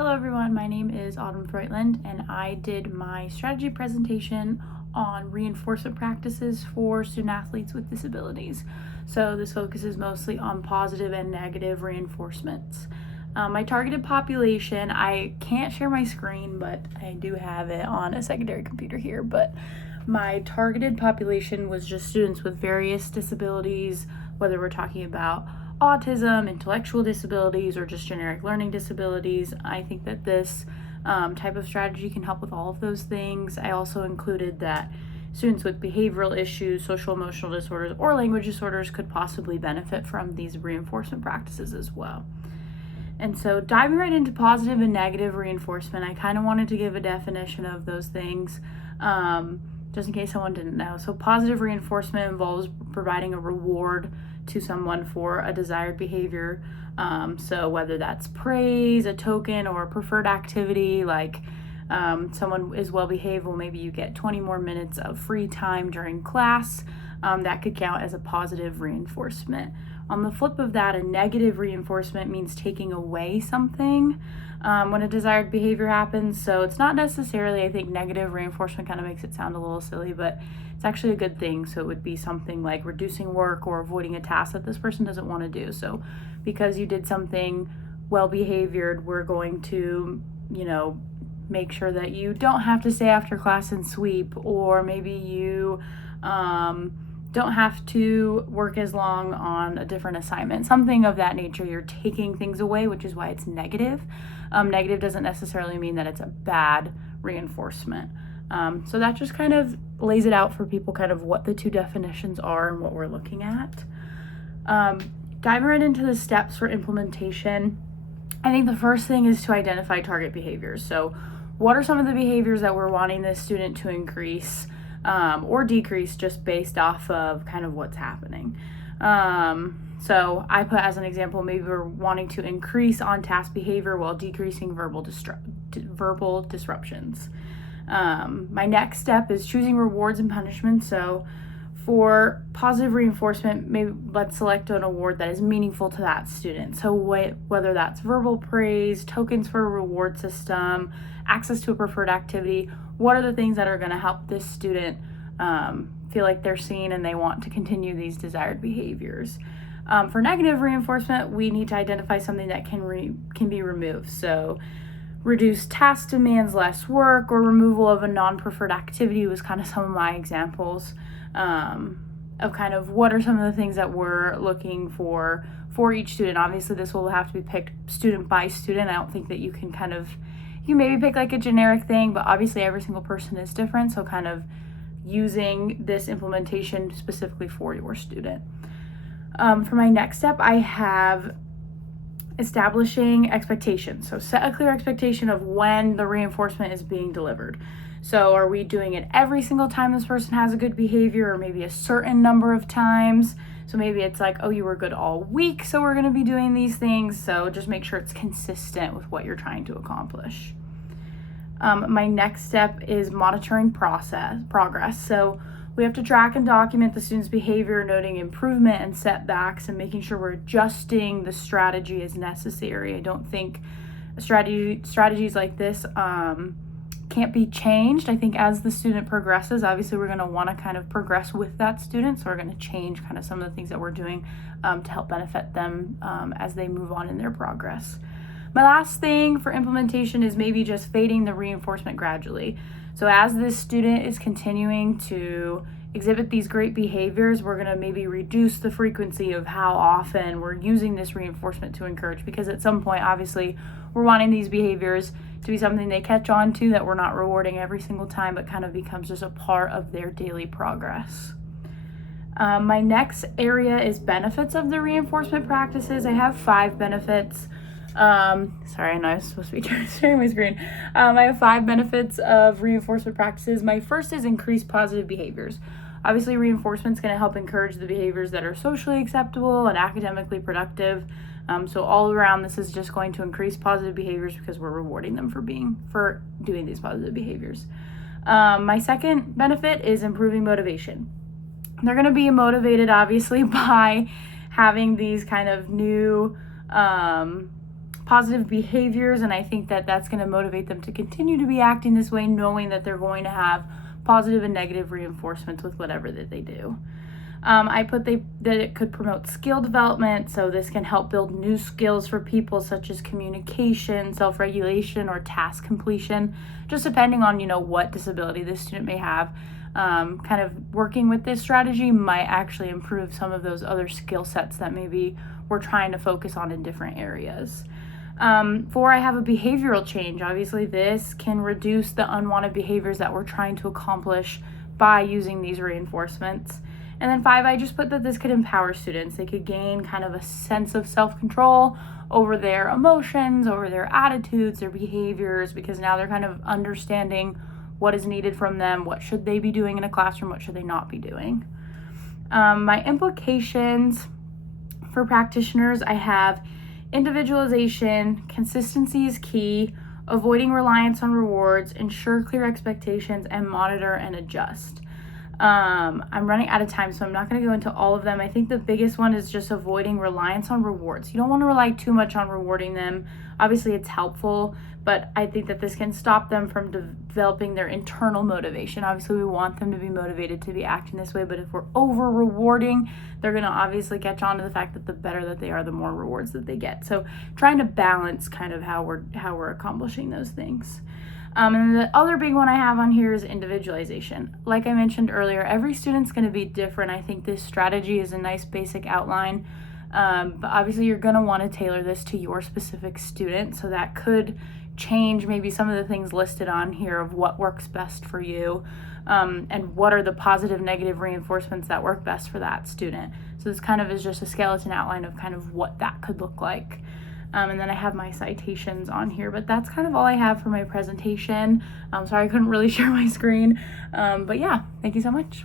Hello everyone, my name is Autumn Freutland and I did my strategy presentation on reinforcement practices for student athletes with disabilities. So this focuses mostly on positive and negative reinforcements. My targeted population, I can't share my screen, but I do have it on a secondary computer here, but my targeted population was just students with various disabilities, whether we're talking about autism, intellectual disabilities, or just generic learning disabilities. I think that this type of strategy can help with all of those things. I also included that students with behavioral issues, social emotional disorders, or language disorders could possibly benefit from these reinforcement practices as well. And so diving right into positive and negative reinforcement, I kind of wanted to give a definition of those things, just in case someone didn't know. So positive reinforcement involves providing a reward to someone for a desired behavior. So whether that's praise, a token, or a preferred activity, like someone is well behaved, well, maybe you get 20 more minutes of free time during class. That could count as a positive reinforcement. On the flip of that, a negative reinforcement means taking away something when a desired behavior happens. So it's not necessarily, I think negative reinforcement kind of makes it sound a little silly, but it's actually a good thing. So it would be something like reducing work or avoiding a task that this person doesn't want to do. So because you did something well behaviored, we're going to, make sure that you don't have to stay after class and sweep, or maybe you don't have to work as long on a different assignment, something of that nature. You're taking things away, which is why it's negative. Negative doesn't necessarily mean that it's a bad reinforcement. So that just kind of lays it out for people, kind of what the two definitions are and what we're looking at. Diving right into the steps for implementation, I think the first thing is to identify target behaviors. So what are some of the behaviors that we're wanting this student to increase or decrease just based off of kind of what's happening. So I put as an example, maybe we're wanting to increase on-task behavior while decreasing verbal disruptions. My next step is choosing rewards and punishments. So for positive reinforcement, maybe let's select an award that is meaningful to that student. So whether that's verbal praise, tokens for a reward system, access to a preferred activity, what are the things that are going to help this student feel like they're seen and they want to continue these desired behaviors. For negative reinforcement, we need to identify something that can be removed. So reduced task demands, less work, or removal of a non-preferred activity was kind of some of my examples of kind of what are some of the things that we're looking for each student. Obviously, this will have to be picked student by student. I don't think that you can maybe pick like a generic thing, but obviously every single person is different. So kind of using this implementation specifically for your student. For my next step, I have establishing expectations. So set a clear expectation of when the reinforcement is being delivered. So are we doing it every single time this person has a good behavior, or maybe a certain number of times? So maybe it's like, oh, you were good all week, so we're going to be doing these things. So just make sure it's consistent with what you're trying to accomplish. My next step is monitoring progress. So we have to track and document the student's behavior, noting improvement and setbacks, and making sure we're adjusting the strategy as necessary. I don't think strategies like this can't be changed. I think as the student progresses, obviously we're going to want to kind of progress with that student. So we're going to change kind of some of the things that we're doing to help benefit them as they move on in their progress. My last thing for implementation is maybe just fading the reinforcement gradually. So as this student is continuing to exhibit these great behaviors, we're going to maybe reduce the frequency of how often we're using this reinforcement to encourage, because at some point, obviously, we're wanting these behaviors to be something they catch on to, that we're not rewarding every single time, but kind of becomes just a part of their daily progress. My next area is benefits of the reinforcement practices. I have 5 benefits. Sorry, I know I was supposed to be sharing my screen. I have 5 benefits of reinforcement practices. My first is increased positive behaviors. Obviously, reinforcement is going to help encourage the behaviors that are socially acceptable and academically productive. So all around, this is just going to increase positive behaviors because we're rewarding them for doing these positive behaviors. My second benefit is improving motivation. They're going to be motivated, obviously, by having these kind of new positive behaviors, and I think that that's going to motivate them to continue to be acting this way, knowing that they're going to have positive and negative reinforcements with whatever that they do. I put that it could promote skill development, so this can help build new skills for people such as communication, self-regulation, or task completion, just depending on, what disability this student may have. Kind of working with this strategy might actually improve some of those other skill sets that maybe we're trying to focus on in different areas. 4, I have a behavioral change. Obviously, this can reduce the unwanted behaviors that we're trying to accomplish by using these reinforcements. And then 5, I just put that this could empower students. They could gain kind of a sense of self-control over their emotions, over their attitudes, their behaviors, because now they're kind of understanding what is needed from them, what should they be doing in a classroom, what should they not be doing. My implications for practitioners, I have individualization, consistency is key, avoiding reliance on rewards, ensure clear expectations, and monitor and adjust. I'm running out of time, so I'm not going to go into all of them. I think the biggest one is just avoiding reliance on rewards. You don't want to rely too much on rewarding them. Obviously, it's helpful, but I think that this can stop them from developing their internal motivation. Obviously, we want them to be motivated to be acting this way, but if we're over rewarding, they're going to obviously catch on to the fact that the better that they are, the more rewards that they get. So trying to balance kind of how we're accomplishing those things. And the other big one I have on here is individualization. Like I mentioned earlier, every student's going to be different. I think this strategy is a nice basic outline, but obviously you're going to want to tailor this to your specific student, so that could change maybe some of the things listed on here of what works best for you, and what are the positive, negative reinforcements that work best for that student. So this kind of is just a skeleton outline of kind of what that could look like. And then I have my citations on here, but that's kind of all I have for my presentation. Sorry I couldn't really share my screen, but yeah, thank you so much.